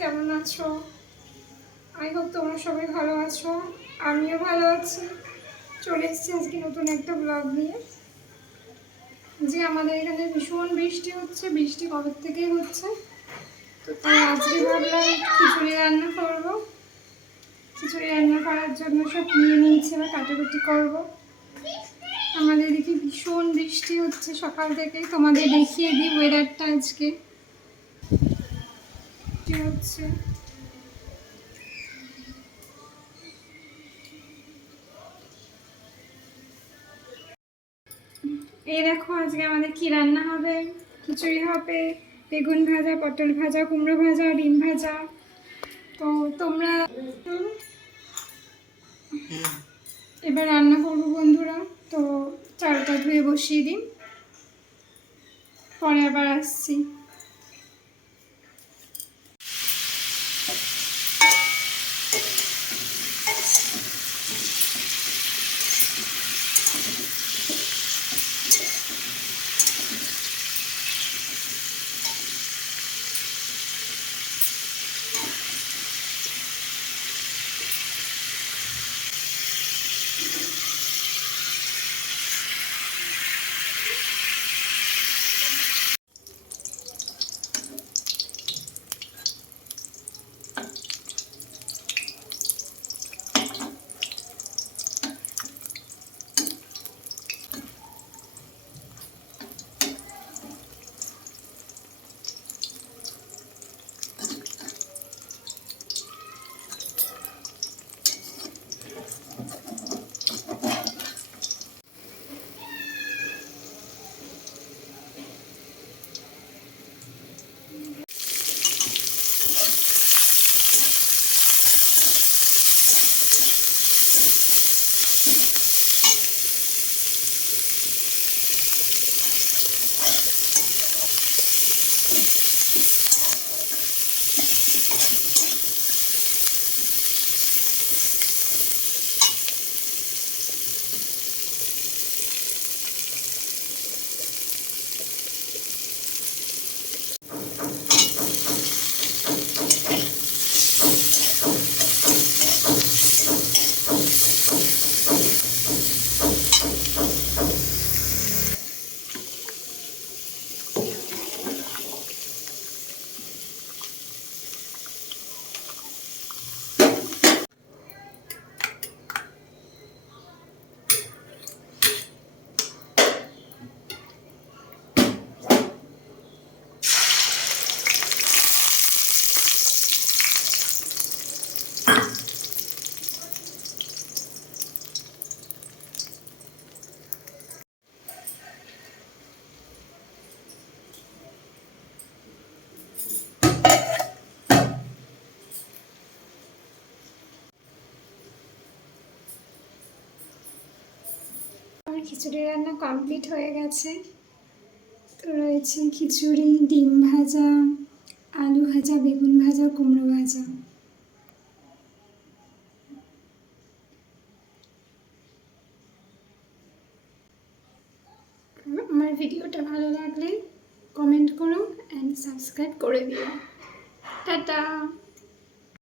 কেমন আছো? I hope তোমরা সবাই ভালো আছো। আমিও ভালো আছি। চলে এসেছি আজকে নতুন একটা ব্লগ নিয়ে। যে আমাদের এখানে ভীষণ বৃষ্টি হচ্ছে, বৃষ্টি কবে থেকেই হচ্ছে। তো তাই আজকে ভাবলাম খিচুড়ি রান্না করব। খিচুড়ি রান্না করার জন্য সব নিয়ে নিয়েছি, এবার কাটাকুটি করব। আমাদের এদিকে ভীষণ বৃষ্টি হচ্ছে সকাল থেকেই। তোমাদের দেখিয়ে দিই ওয়েদারটা আজকে কি হচ্ছে। এই দেখো আজকে আমাদের কি রান্না হবে। খিচুড়ি হবে, বেগুন ভাজা, পটল ভাজা, কুমড়ো ভাজা, ডিম ভাজা। তো তোমরা এবার রান্না করবো বন্ধুরা। তো চালটা ধুয়ে বসিয়ে দিন, পরে আবার আসছি। আমার খিচুড়ি রান্না কমপ্লিট হয়ে গেছে। তো রয়েছে খিচুড়ি, ডিম ভাজা, আলু ভাজা, বেগুন ভাজা, কুমড়ো ভাজা। আমার ভিডিওটা ভালো লাগলে কমেন্ট করো অ্যান্ড সাবস্ক্রাইব করে দিও। টাটা।